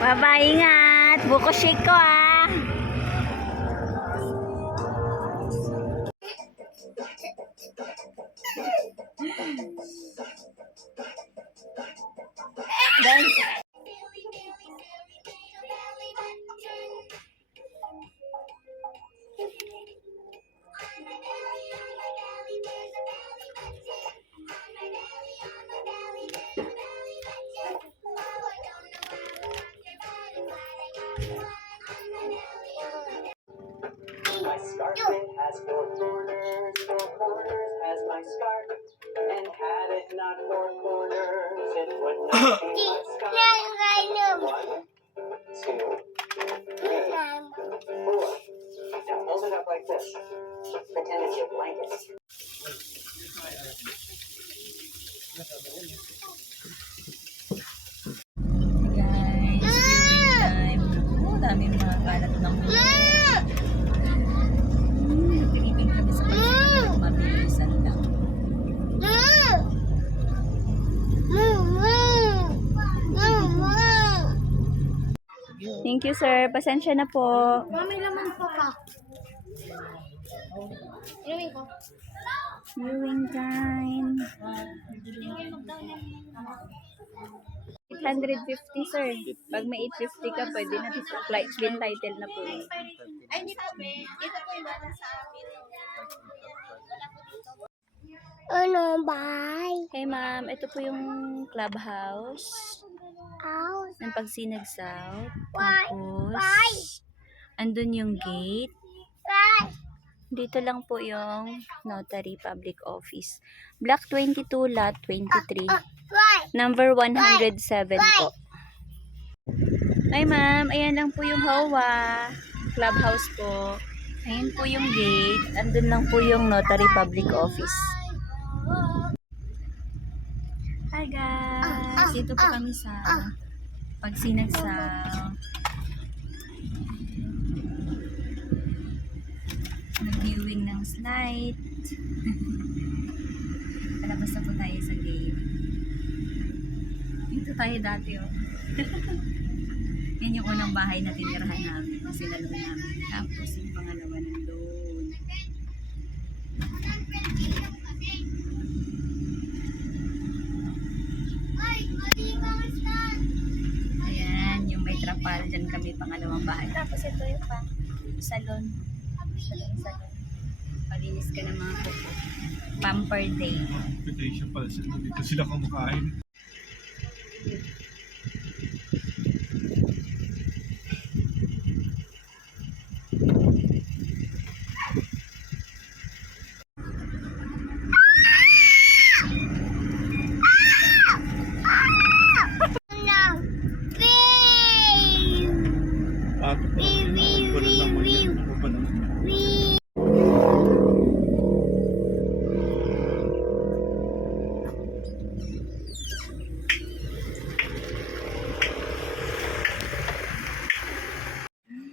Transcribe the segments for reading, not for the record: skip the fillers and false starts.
Bye-bye, ingat. Buko shake ko ah. Dance. My scarf it has four corners has my scarf, and had it not four corners, it would not be my scarf. One, two, three, four. Now hold it up like this. Pretend it's your blanket. Guys, viewing time. Oh, daming mga kalat ng nagtagipin kami sa pagkakas. Mabilisan lang. Thank you, sir. Pasensya na po. Mami naman po ka. Inumin ko. Viewing time. 850, sir. Pag may 850 ka, pwede na. Flight bin title na po. Ay, hindi po, be. Dito po yung bata sa amin. Ano, bye? Hey, ma'am. Ito po yung clubhouse. Out. Ng Pagsinag South. Why? Tapos, andun yung gate. Bye. Dito lang po yung Notary Public Office. Block 22, lot 23. Bye. Number 107 po. Ay ma'am, ayan lang po yung HOA. Clubhouse po. Ayan po yung gate. Andun lang po yung Notary Public Office. Hi guys! Dito po kami sa Pagsinag South. Nag-viewing ng slide. Palabas na po tayo sa gate. Dito tayo dati oh. Yan yung unang bahay na tinirahan namin. Sinalo namin. Tapos yung pangalawa nandun. Ayan, yung may trapal. Dyan kami pangalawang bahay. Tapos ito yung salon. Salon. Palinis ka ng mga kuko. Pamper day. Invitation pala sila. Dito sila kumakain.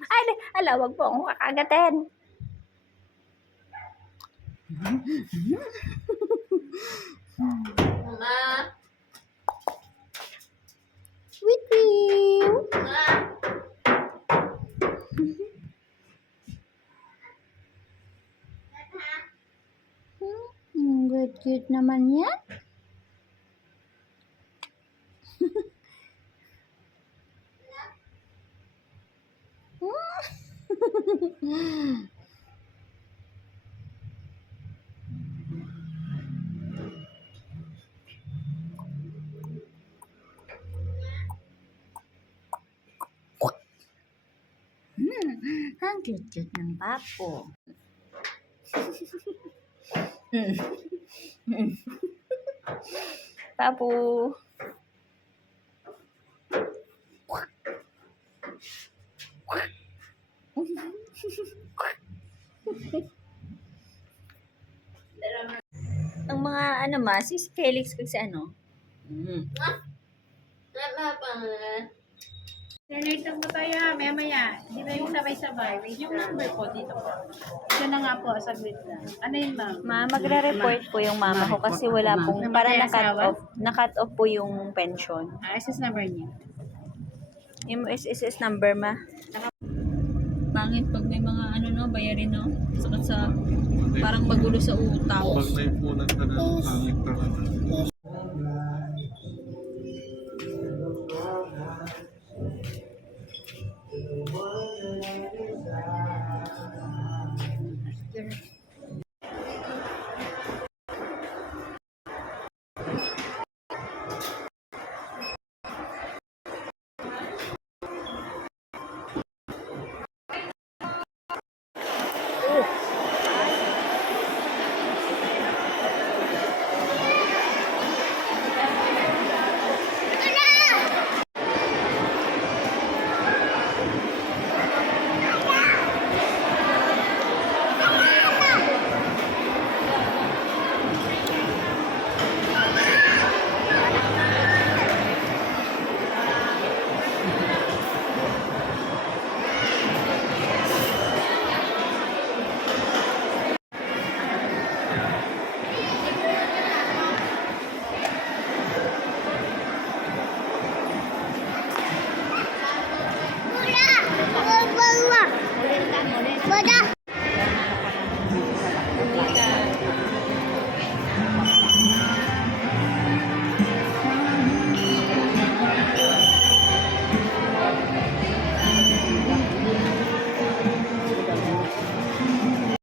Ay, ala, wag po akong kakagatin. Mama. With you. Mama. Cute naman yan. Ang cute-cute ng papo. Papo. Ang mga ano si Felix kasi ano. Senator po tayo maya-maya. Hindi na yung sabay-sabay. Yung number po dito po. Ito na nga po, saglit lang. Ano yun, ma'am? Magre-report po yung mama ko kasi wala pong, para na-cut off po yung pension. Access number niya. Yung SSS number ma. Pangit pag may mga ano no, bayarin no. Sakit sa, parang magulo sa utang. Pag naipunan ka na, pangit ka na.